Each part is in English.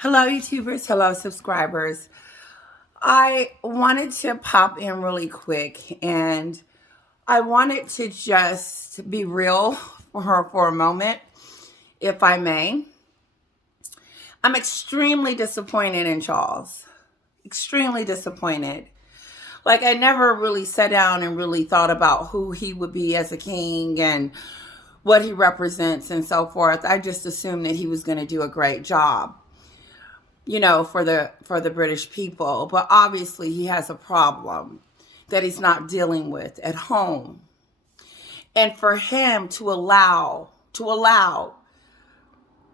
Hello, YouTubers. Hello, subscribers. I wanted to pop in really quick and I wanted to just be real for her for a moment, if I may. I'm extremely disappointed in Charles. Extremely disappointed. Like, I never really sat down and really thought about who he would be as a king and what he represents and so forth. I just assumed that he was going to do a great job, for the British people. But obviously he has a problem that he's not dealing with at home. And for him to allow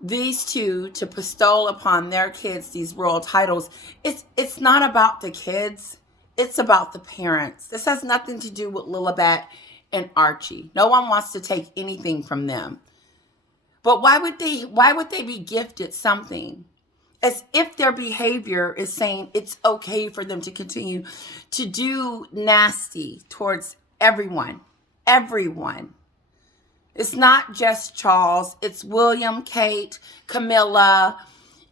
these two to bestow upon their kids these royal titles, it's not about the kids, it's about the parents. This has nothing to do with Lilibet and Archie. No one wants to take anything from them. But why would they be gifted something? As if their behavior is saying it's okay for them to continue to do nasty towards everyone. Everyone. It's not just Charles. It's William, Kate, Camilla,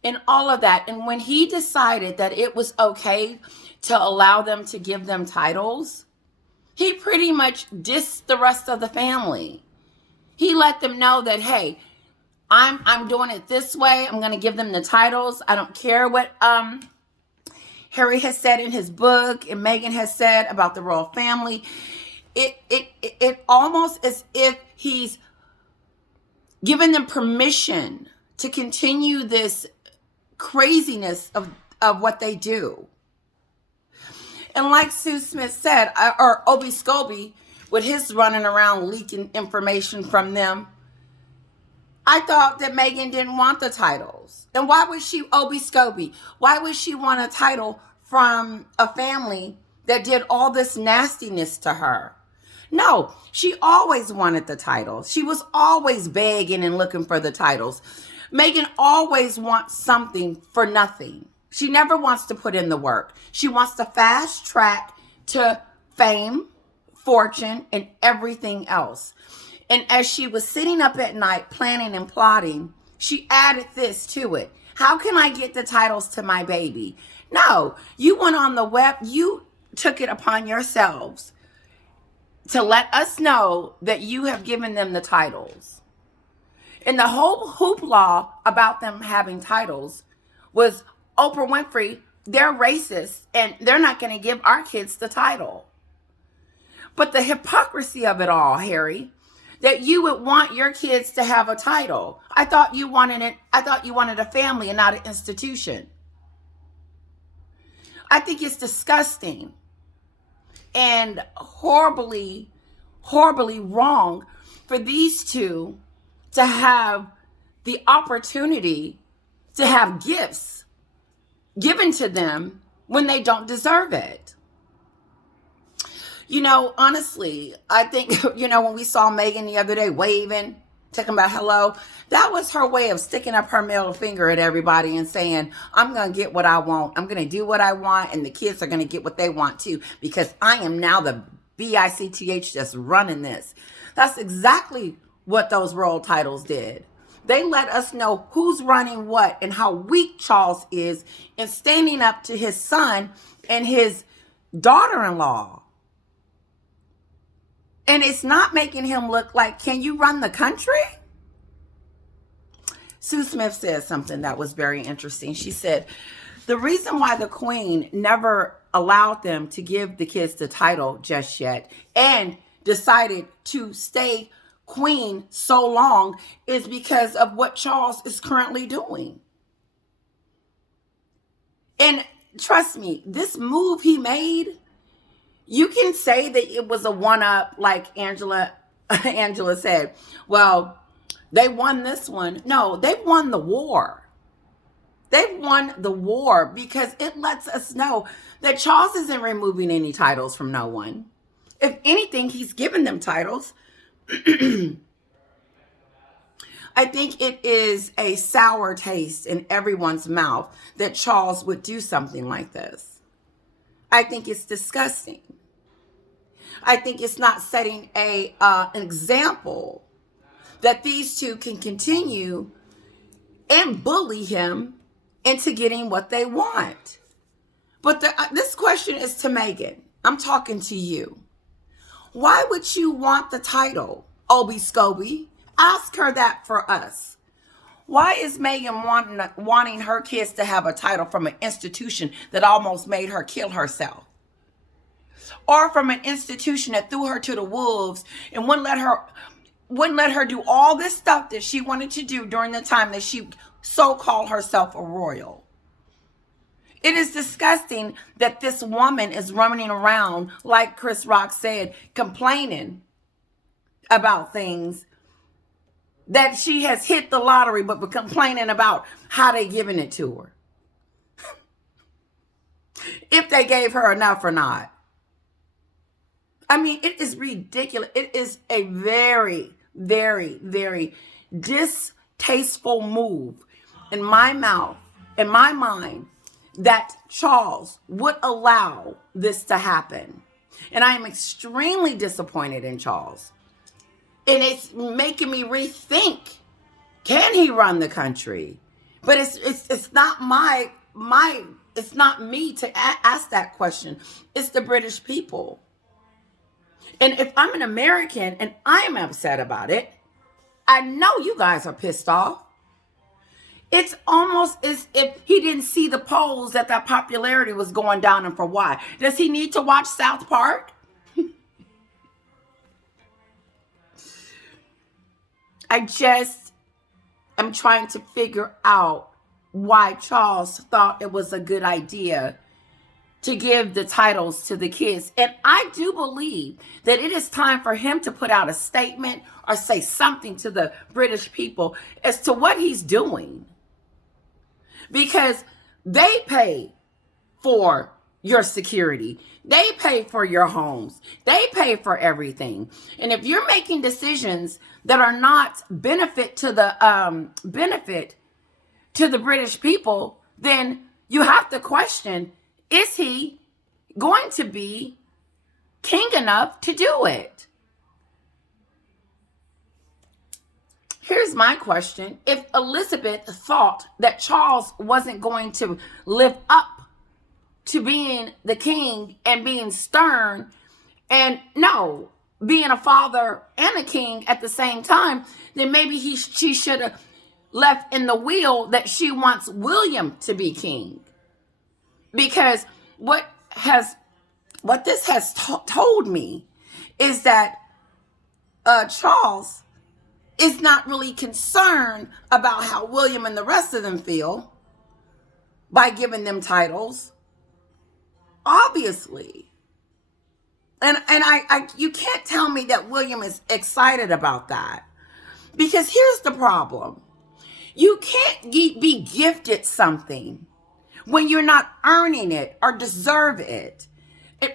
and all of that. And when he decided that it was okay to allow them to give them titles, he pretty much dissed the rest of the family. He let them know that, hey, I'm doing it this way. I'm going to give them the titles. I don't care what Harry has said in his book and Meghan has said about the royal family. It almost as if he's given them permission to continue this craziness of what they do. And like Sue Smith said, or Obi Scobie, with his running around leaking information from them, I thought that Meghan didn't want the titles. And why would she, Obi Scobie, why would she want a title from a family that did all this nastiness to her? No, she always wanted the titles. She was always begging and looking for the titles. Meghan always wants something for nothing. She never wants to put in the work. She wants to fast track to fame, fortune, and everything else. And as she was sitting up at night planning and plotting, she added this to it. How can I get the titles to my baby? No, you went on the web. You took it upon yourselves to let us know that you have given them the titles. And the whole hoopla about them having titles was Oprah Winfrey, they're racist and they're not going to give our kids the title. But the hypocrisy of it all, Harry, that you would want your kids to have a title. I thought you wanted a family and not an institution. I think it's disgusting and horribly, horribly wrong for these two to have the opportunity to have gifts given to them when they don't deserve it. Honestly, I think, when we saw Meghan the other day waving, talking about hello, that was her way of sticking up her middle finger at everybody and saying, I'm going to get what I want. I'm going to do what I want. And the kids are going to get what they want too, because I am now the BICTH that's running this. That's exactly what those royal titles did. They let us know who's running what and how weak Charles is in standing up to his son and his daughter-in-law. And it's not making him look like, can you run the country? Sue Smith said something that was very interesting. She said, the reason why the Queen never allowed them to give the kids the title just yet and decided to stay Queen so long is because of what Charles is currently doing. And trust me, this move he made, you can say that it was a one-up, like Angela said. Well, they won this one. No, they won the war. They won the war because it lets us know that Charles isn't removing any titles from no one. If anything, he's given them titles. I think it is a sour taste in everyone's mouth that Charles would do something like this. I think it's disgusting. I think it's not setting an example that these two can continue and bully him into getting what they want. But this question is to Meghan. I'm talking to you. Why would you want the title, Obi Scobie? Ask her that for us. Why is Meghan wanting her kids to have a title from an institution that almost made her kill herself? Or from an institution that threw her to the wolves and wouldn't let her do all this stuff that she wanted to do during the time that she so-called herself a royal? It is disgusting that this woman is running around, like Chris Rock said, complaining about things that she has hit the lottery, but complaining about how they giving it to her. If they gave her enough or not. I mean, it is ridiculous. It is a very, very, very distasteful move in my mind, that Charles would allow this to happen. And I am extremely disappointed in Charles. And it's making me rethink, can he run the country? But it's not it's not me to ask that question. It's the British people. And if I'm an American and I'm upset about it, I know you guys are pissed off. It's almost as if he didn't see the polls that popularity was going down, and for why. Does he need to watch South Park? I'm trying to figure out why Charles thought it was a good idea to give the titles to the kids. And I do believe that it is time for him to put out a statement or say something to the British people as to what he's doing. Because they pay for your security. They pay for your homes. They pay for everything. And if you're making decisions that are not benefit to the British people, then you have to question, is he going to be king enough to do it? Here's my question. If Elizabeth thought that Charles wasn't going to live up to being the king and being stern and being a father and a king at the same time, then maybe she should have left in the will that she wants William to be king. Because what this has told me is that Charles is not really concerned about how William and the rest of them feel by giving them titles. Obviously. And you can't tell me that William is excited about that. Because here's the problem. You can't be gifted something when you're not earning it or deserve it.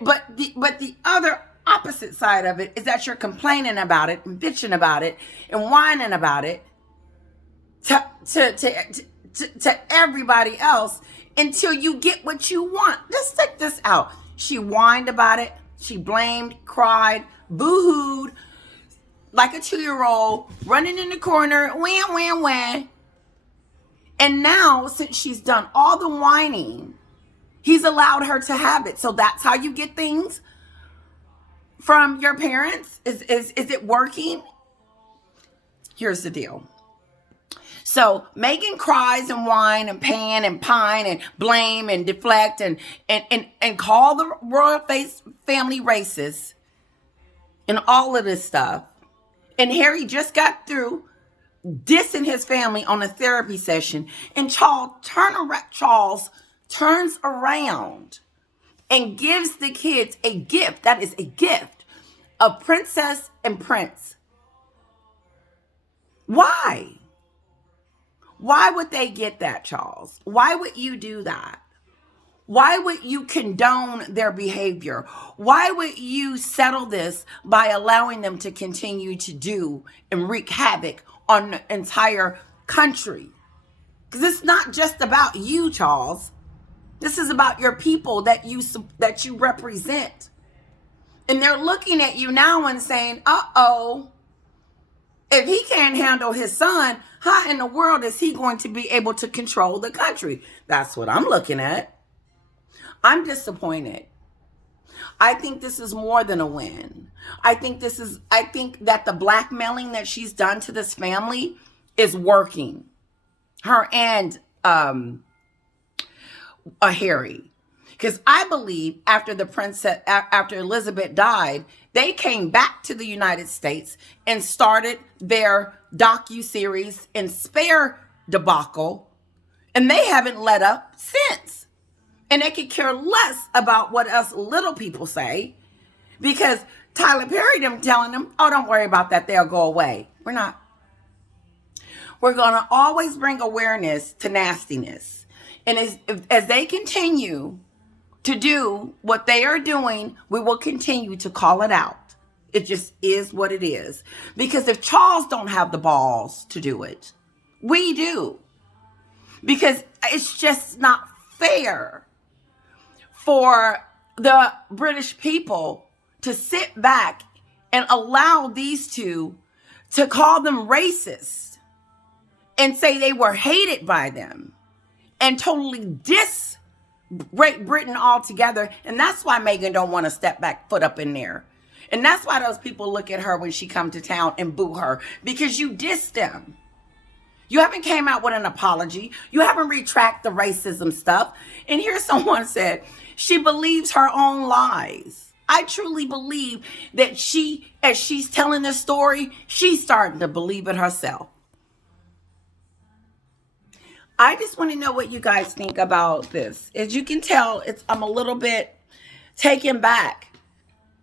But the other opposite side of it is that you're complaining about it and bitching about it and whining about it to everybody else until you get what you want. Just check this out. She whined about it. She blamed, cried, boo-hooed like a 2-year-old, running in the corner, wham, wham, wham. And now, since she's done all the whining, he's allowed her to have it. So that's how you get things from your parents? Is it working? Here's the deal. So Meghan cries and whine and pan and pine and blame and deflect and call the royal family racist and all of this stuff. And Harry just got through dissing his family on a therapy session. And Charles turns around and gives the kids a gift. That is a gift. A princess and prince. Why? Why would they get that, Charles? Why would you do that? Why would you condone their behavior? Why would you settle this by allowing them to continue to do and wreak havoc on the entire country? Because it's not just about you, Charles. This is about your people that you represent. And they're looking at you now and saying, uh-oh, If he can't handle his son, how in the world is he going to be able to control the country? That's what I'm looking at. I'm disappointed. I think this is more than a win. I think that the blackmailing that she's done to this family is working. Her and Harry. Because I believe after Elizabeth died, they came back to the United States and started their docu-series and Spare debacle, and they haven't let up since. And they could care less about what us little people say, because Tyler Perry them telling them, oh, don't worry about that, they'll go away. We're not. We're going to always bring awareness to nastiness. And as they continue to do what they are doing, we will continue to call it out. It just is what it is. Because if Charles don't have the balls to do it, we do. Because it's just not fair for the British people to sit back and allow these two to call them racist and say they were hated by them and totally diss Great Britain altogether. And that's why Meghan don't want to step back foot up in there. And that's why those people look at her when she come to town and boo her, because you dissed them. You haven't came out with an apology. You haven't retracted the racism stuff. And here someone said she believes her own lies. I truly believe that as she's telling this story, she's starting to believe it herself. I just want to know what you guys think about this. As you can tell, I'm a little bit taken back.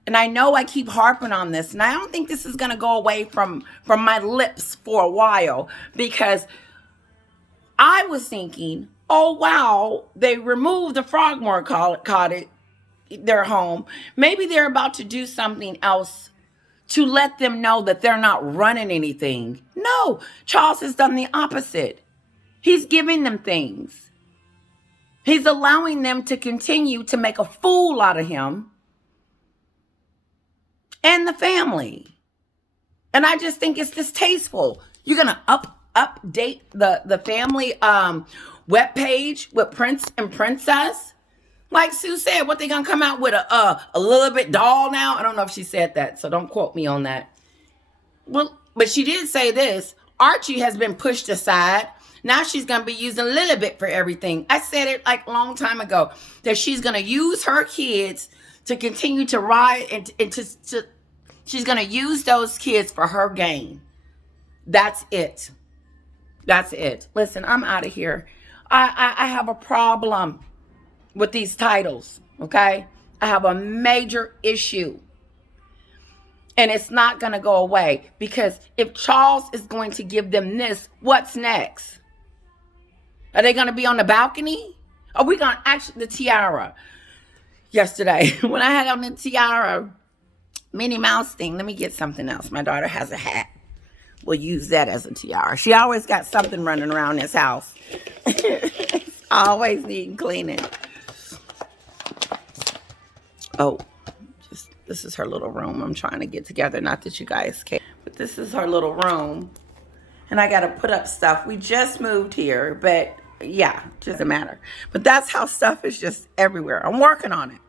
And I know I keep harping on this, and I don't think this is going to go away from my lips for a while, because I was thinking, oh, wow, they removed the Frogmore cottage, their home. Maybe they're about to do something else to let them know that they're not running anything. No, Charles has done the opposite. He's giving them things. He's allowing them to continue to make a fool out of him and the family. And I just think it's distasteful. You're going to update the family webpage with Prince and Princess? Like Sue said, what, they going to come out with a little bit doll now? I don't know if she said that, so don't quote me on that. Well, but she did say this. Archie has been pushed aside. Now she's going to be using a little bit for everything. I said it like a long time ago, that she's going to use her kids to continue to ride and she's going to use those kids for her gain. That's it. That's it. Listen, I'm out of here. I have a problem with these titles, okay? I have a major issue. And it's not going to go away, because if Charles is going to give them this, what's next? Are they going to be on the balcony? Are we going to actually, the tiara? Yesterday, when I had on the tiara Minnie Mouse thing, let me get something else. My daughter has a hat. We'll use that as a tiara. She always got something running around this house. Always needing cleaning. Oh, this is her little room I'm trying to get together. Not that you guys care, but this is her little room. And I got to put up stuff. We just moved here, but yeah, it doesn't matter. But that's how stuff is just everywhere. I'm working on it.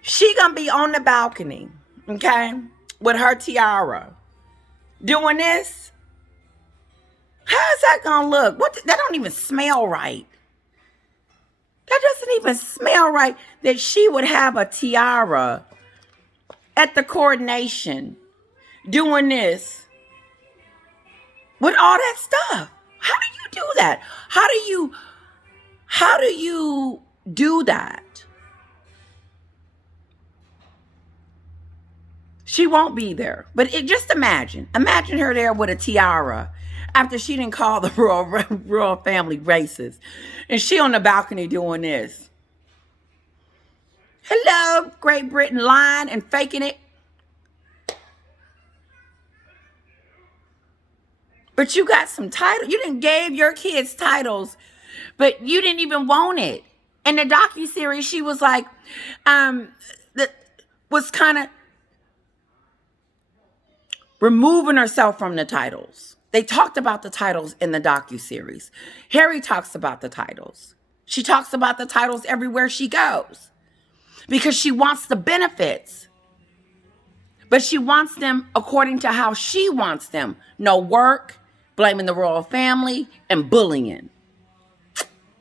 She gonna be on the balcony, okay, with her tiara, doing this. How's that gonna look? That don't even smell right. That doesn't even smell right, that she would have a tiara at the coronation doing this with all that stuff. How do you do that? How do you do that? She won't be there. But just imagine her there with a tiara after she didn't call the royal family racist. And she on the balcony doing this. Hello, Great Britain, lying and faking it. But you got some title. You didn't gave your kids titles, but you didn't even want it. In the docuseries, she was like, was kind of, removing herself from the titles. They talked about the titles in the docuseries. Harry talks about the titles. She talks about the titles everywhere she goes because she wants the benefits. But she wants them according to how she wants them. No work, blaming the royal family, and bullying.